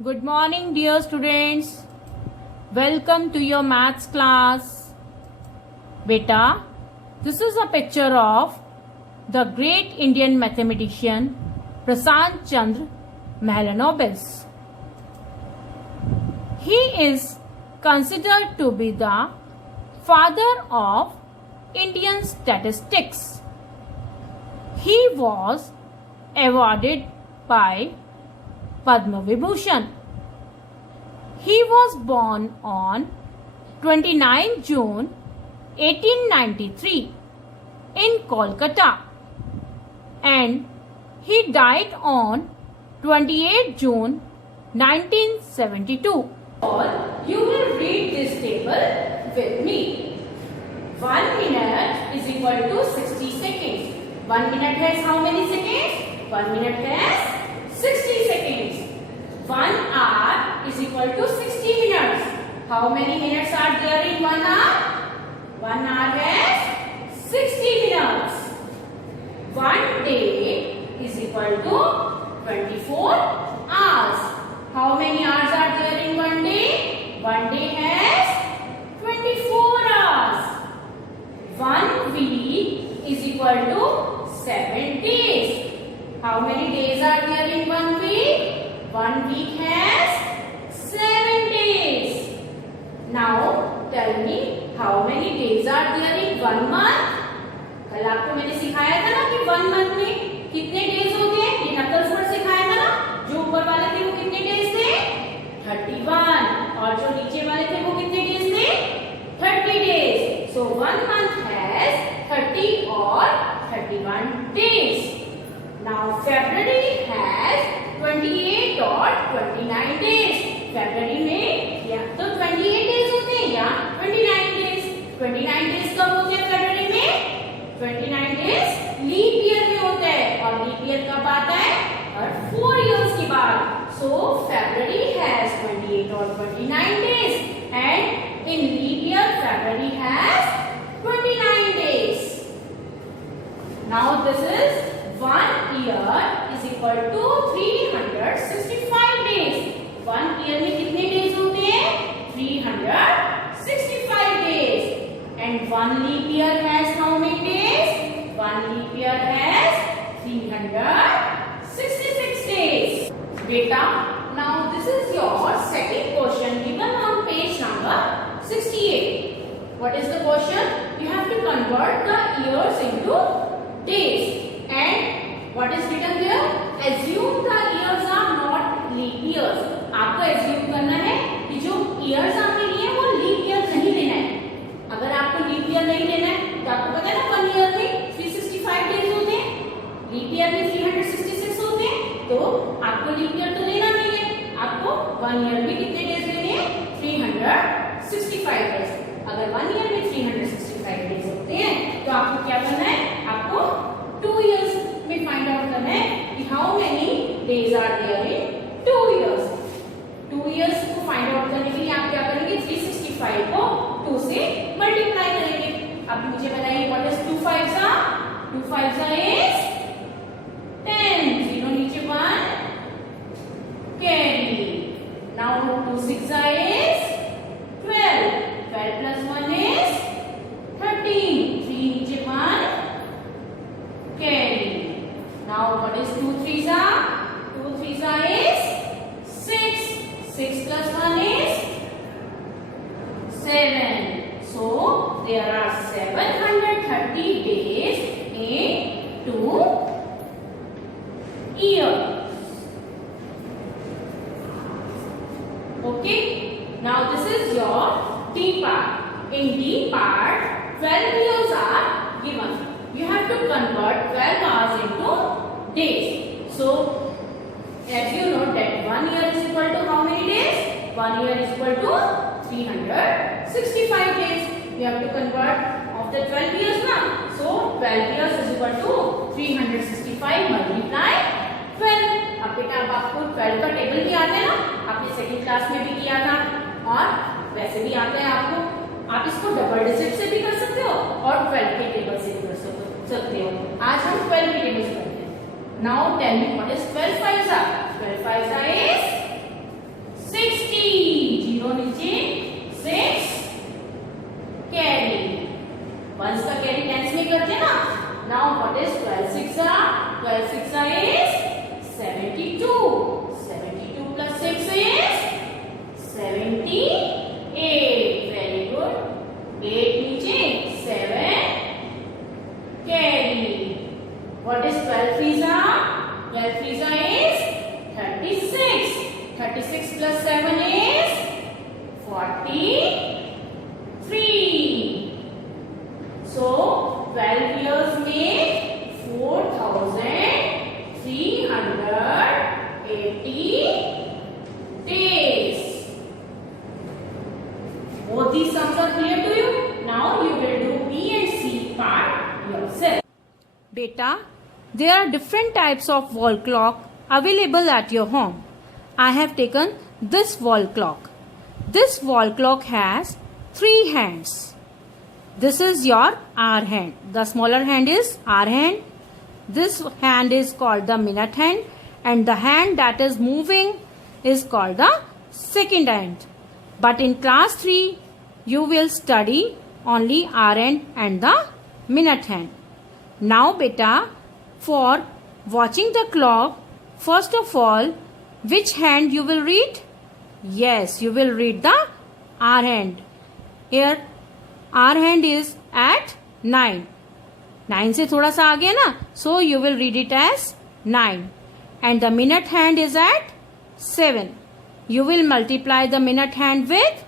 Good morning, dear students. Welcome to your maths class. Beta, this is a picture of the great Indian mathematician Prasant Chandra Mahalanobis. He is considered to be the father of Indian statistics. He was awarded by Padma Vibhushan. He was born on 29 June 1893 in Kolkata and he died on 28 June 1972. You will read this table with me. 1 minute is equal to 60 seconds. 1 minute has how many seconds? 1 minute has 60 seconds. 1 hour is equal to 60 minutes. How many minutes are there in 1 hour? 1 hour has 60 minutes. 1 day is equal to 24 hours. How many hours are there in 1 day? 1 day has 24 hours. 1 week is equal to 7 days. How many days are there in 1 week? 1 week has 7 days. Now tell me how many days are there in 1 month? कल आपको मैंने सिखाया था ना कि 1 month में कितने days होते हैं? ये नकल पर सिखाया था ना? जो ऊपर वाले थे वो कितने डेज थे? 31 और जो नीचे वाले थे वो कितने डेज थे? 30 days. So 1 month has 30 or 31 days. Now February has 28 or 29 days. February में या तो 28 days होते हैं या 29 days. 29 days कब होते हैं February में? 29 days लीप ईयर में होता है और लीप ईयर कब आता है? हर 4 years के बाद. So February has 28 or 29 days and in leap year February has 29 days. Now this is 1 year is equal to 365 days. 1 year में कितने days होते हैं? 365 days. And 1 leap year has how many days? 1 leap year has 366 days. Beta, now this is your second question given on page number 68. What is the question? You have to convert the years into days. And what is written there? Assume the years are not leap years. आपको assume करना है कि जो years आपने लिए वो leap year नहीं लेना है. अगर आपको leap year नहीं लेना है तो आपको पता है ना 1 year में 365 days होते हैं, leap year में 366 होते हैं, तो आपको leap year तो लेना नहीं है. आपको 1 year में कितने days लेने हैं? 365 days. अगर 1 year में 365 days होते हैं तो आपको क्या करना है? आपको 2 years में फाइंड आउट करना है कि how many days are there in 2 years. 2 years को फाइंड आउट करने के लिए आप क्या करेंगे? 365 को 2 से मल्टीप्लाई करेंगे. अब मुझे बताइए what is 2 5s are? 2 5s are is 10. 0 नीचे 1 carry. Now 2 6s are is 12. 12 plus 1 is 13. 3 नीचे 1 carry. Now what is 2 3s are? 2 3s are is 6. 6 plus 1 is 7. So there are 730 days in 2 years. Okay. Now this is your D part. In D part 12 years are given. You have to convert 12 hours into days. So, as you know that 1 year is equal to how many days? 1 year is equal to 365 days. You have to convert of the 12 years now. So, 12 years is equal to 365 multiply 12. अब बेटा अब आपको 12 का table भी आता है ना? आपने सेकंड क्लास में भी किया था और वैसे भी आता है आपको. आप इसको डबल डिजिट से भी कर सकते हो और 12 के टेबल से भी कर सकते हो. आज हम 12 के टेबल से करते हैं. Now tell me what is 12 5s are? 12 5s are is 43. So 12 years make 4,380 days. Both these sums are clear to you. Now you will do B and C part yourself. Beta, there are different types of wall clock available at your home. I have taken this wall clock. This wall clock has 3 hands. This is your hour hand. The smaller hand is hour hand. This hand is called the minute hand, and the hand that is moving is called the second hand. But in class 3, you will study only hour hand and the minute hand. Now beta, for watching the clock, first of all, which hand you will read? Yes, you will read the hour hand. Here hour hand is at 9. 9 से थोड़ा सा आगे ना, so you will read it as 9. And the minute hand is at 7. You will multiply the minute hand with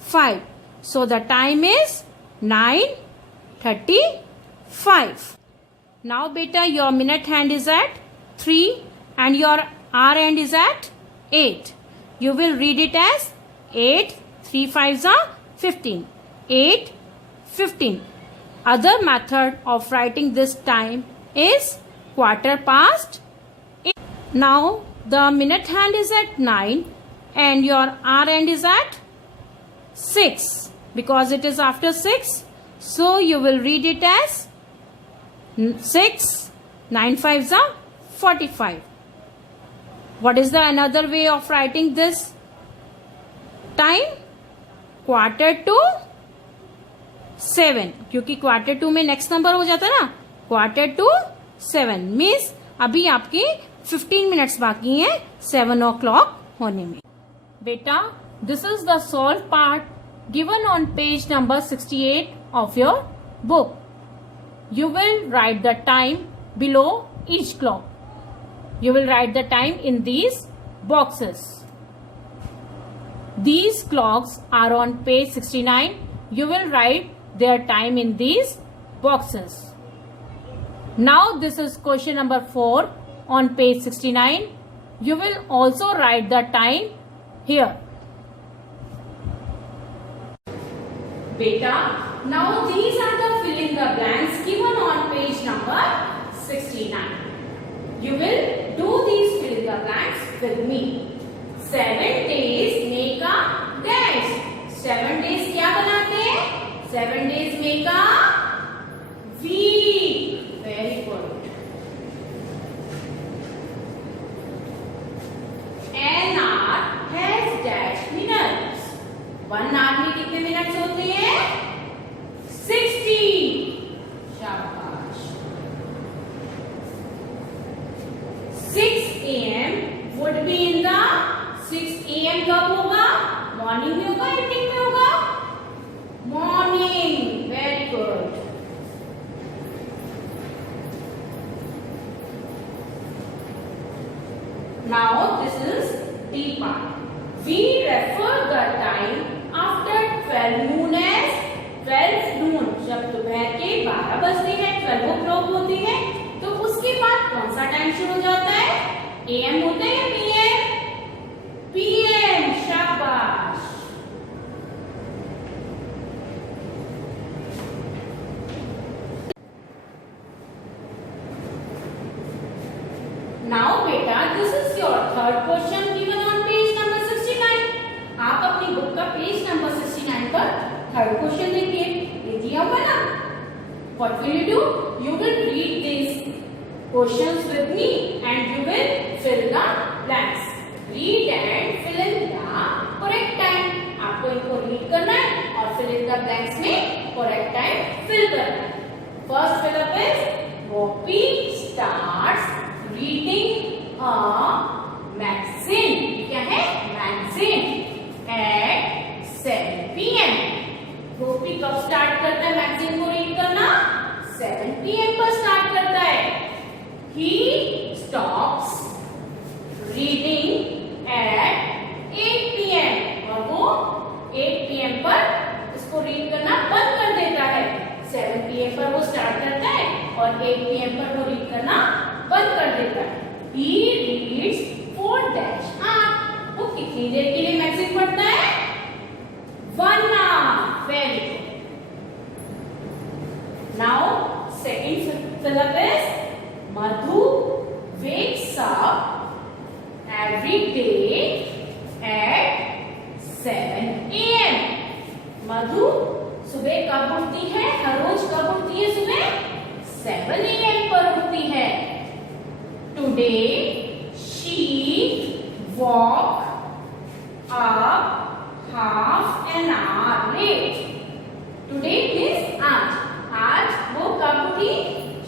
5. So the time is 9:35. Now beta, your minute hand is at 3 and your hour hand is at 8. You will read it as 8. 3 5s are 15. 8:15. Other method of writing this time is quarter past 8. Now the minute hand is at 9 and your hour hand is at 6. Because it is after 6, so you will read it as 6. 9 5s are 45. What is the another way of writing this time? Quarter to 7. क्योंकि quarter to में next number हो जाता है ना, quarter to 7 means अभी आपके 15 minutes बाकी हैं 7 o'clock होने में. बेटा, this is the solve part given on page number 68 of your book. You will write the time below each clock. You will write the time in these boxes. These clocks are on page 69. You will write their time in these boxes. Now this is question number 4 on page 69. You will also write the time here. Beta, now these are the fill in the blanks given on page number 69. You will do these fill in the blanks with me. 7 days make a dash. 7 days क्या बनाते हैं? 7 days make a week. Very good. An hour has dash minutes. 1 hour में कितने minutes होते हैं? 60. शाबाश. 6 AM would be in the 6 AM कब होगा? मॉर्निंग में होगा, इवनिंग में होगा? Morning. Very good. Now this is D part. We refer the time after 12 noon as 12 noon. जब दोपहर के 12 बजते हैं, 12 o'clock होती है, तो उसके बाद कौन सा टाइम शुरू हो जाता है? AM होता है या PM? PM. शाबाश. Now beta, this is your third question given on page number 69. आप अपनी बुक का पेज नंबर 69 पर थर्ड क्वेश्चन देखिए. ये दिया हुआ ना. What will you do? You will read these questions with me and you will fill the blanks. Read and fill in the correct time. आपको इनको रीड करना है और fill in the blanks में correct time fill करना है. First fill up is Gopi starts reading a magazine. क्या है? Magazine at 7 PM. गोपी कब स्टार्ट करता है मैगजीन को रीड करना? 7 PM पर स्टार्ट करता है. He stops reading at 8 PM. और वो 8 कितनी देर के लिए मैक्सिम पढ़ता है? 1 hour. Very good. Now second Philip is Madhu wakes up every day at 7 a.m. मधु सुबह कब उठती है? हर रोज कब उठती है? सुबह 7 a.m. पर उठती है. Today she woke up half an hour late. Today means आज वो कब उठी?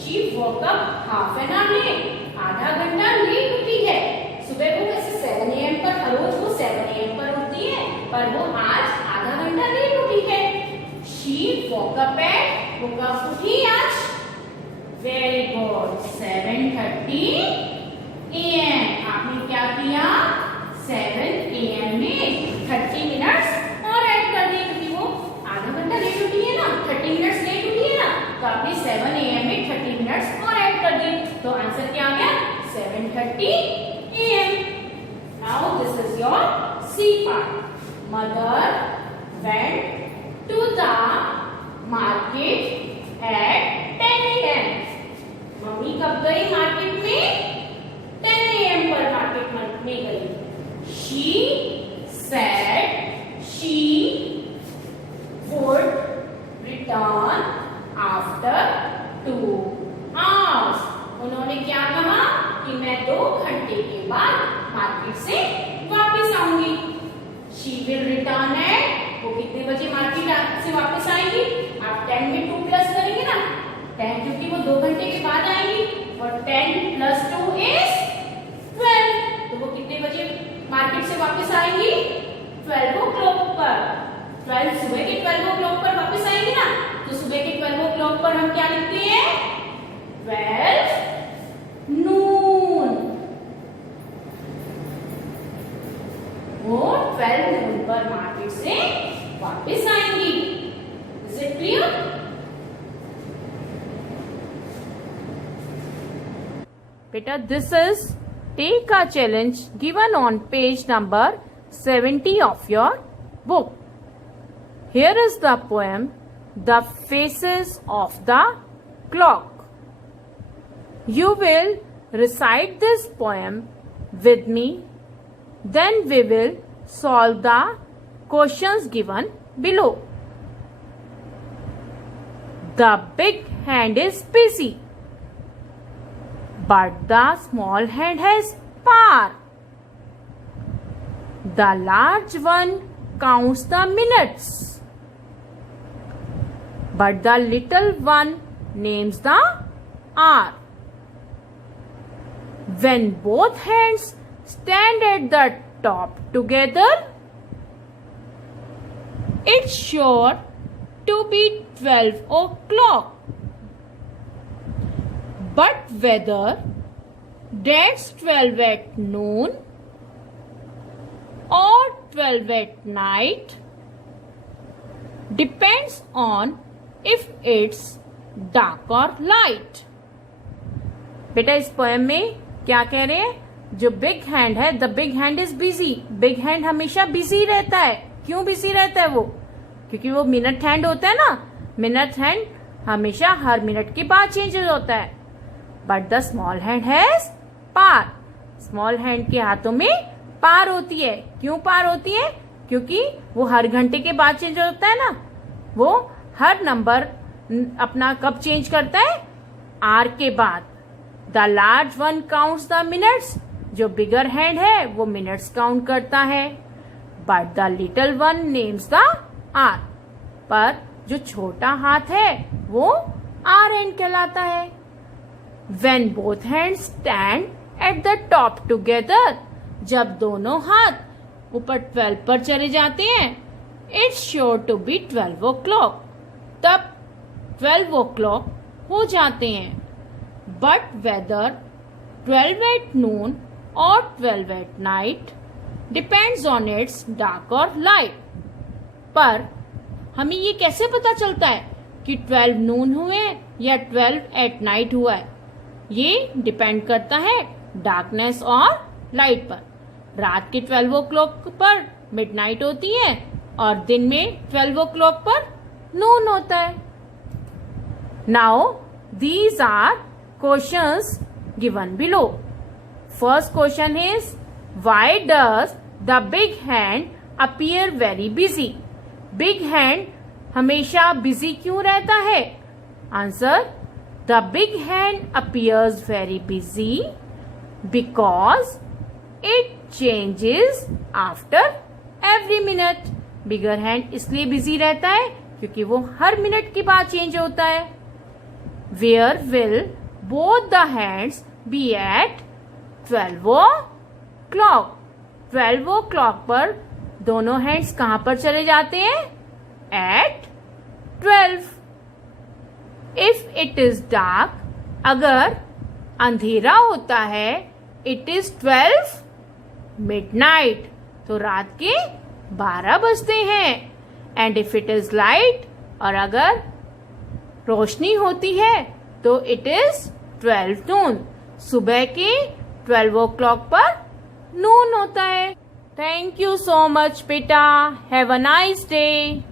She woke up half an hour late. आधा घंटा लेट उठी है. सुबह वो वैसे 7 a.m. पर हर रोज वो 7 a.m. पर उठती है, पर वो आज आधा घंटा लेट उठी है. She woke up at, वो कब उठी आज? Very good. 7:30 a.m. आपने क्या किया? 7 a.m. में 30 मिनट्स और ऐड कर दिए, क्योंकि वो आधा घंटा लेट उठी है ना, 30 मिनट्स लेट उठी है ना, तो आपने 7 a.m. में 30 मिनट्स और ऐड कर दिए, तो आंसर क्या आ गया? 7:30 a.m. Now this is your C part. Mother went to the market at 10 a.m. Mummy कब गई मार्केट में? 10 a.m. पर मार्केट में गई. She said she would return after 2 hours. उन्होंने क्या कहा कि मैं 2 घंटे के बाद मार्केट से वापस आऊंगी. She will return at, वो कितने बजे मार्केट से वापस आएगी? आप 10 में 2 प्लस करेंगे ना, 10 क्योंकि वो 2 घंटे के बाद आएगी, और 10 + 2 is 12. तो वो कितने बजे मार्केट से वापस आएंगी? 12 o'clock पर. 12 सुबह के 12 o'clock पर वापस आएंगी ना, तो सुबह के 12 o'clock पर हम क्या लिखते हैं? 12 noon. वो 12 noon पर मार्केट से वापस आएंगी. Is it clear? Beta, this is take a challenge given on page number 70 of your book. Here is the poem, The Faces of the Clock. You will recite this poem with me, then we will solve the questions given below. The big hand is busy, but the small hand has power. The large one counts the minutes, but the little one names the hour. When both hands stand at the top together, it's sure to be 12 o'clock. But whether that's 12 at noon or 12 at night depends on if it's dark or light. बेटा इस poem में क्या कह रहे हैं? जो big hand है, the big hand is busy. Big hand हमेशा बिजी रहता है. क्यों बिजी रहता है वो? क्योंकि वो मिनट हैंड होता है ना. मिनट हैंड हमेशा हर मिनट के बाद चेंज होता है. But the small hand has पार. स्मॉल हैंड के हाथों में पार होती है. क्यों पार होती है? क्योंकि वो हर घंटे के बाद चेंज होता है ना. वो हर नंबर अपना कब चेंज करता है? आर के बाद. The large one counts the minutes. जो बिगर हैंड है वो मिनट्स काउंट करता है. But the little one names the hour. पर जो छोटा हाथ है वो आर हैंड कहलाता है. When both hands stand at the top together, जब दोनों हाथ ऊपर 12 पर चले जाते हैं, it's sure to be 12 o'clock. तब 12 o'clock हो जाते हैं. But whether 12 at noon or 12 at night depends on its dark or light. पर हमें ये कैसे पता चलता है कि 12 noon हुए या 12 at night हुआ है? ये डिपेंड करता है डार्कनेस और लाइट पर. रात के 12 o'clock पर मिडनाइट होती है और दिन में 12 o'clock पर नून होता है. Now these are questions given below. First question is, why does the big hand appear very busy? Big hand हमेशा busy क्यों रहता है? Answer, the big hand appears very busy because it changes after every minute. Bigger hand इसलिए busy रहता है क्योंकि वो हर minute के बाद चेंज होता है. Where will both the hands be at 12 o'clock? 12 o'clock पर दोनों हैंड्स कहां पर चले जाते हैं? At 12. If it is dark, अगर अंधेरा होता है, it is 12 midnight, तो रात के 12 बजते हैं. And if it is light, और अगर रोशनी होती है तो it is 12 noon, सुबह के 12 o'clock पर नून होता है. Thank you so much, beta. Have a nice day.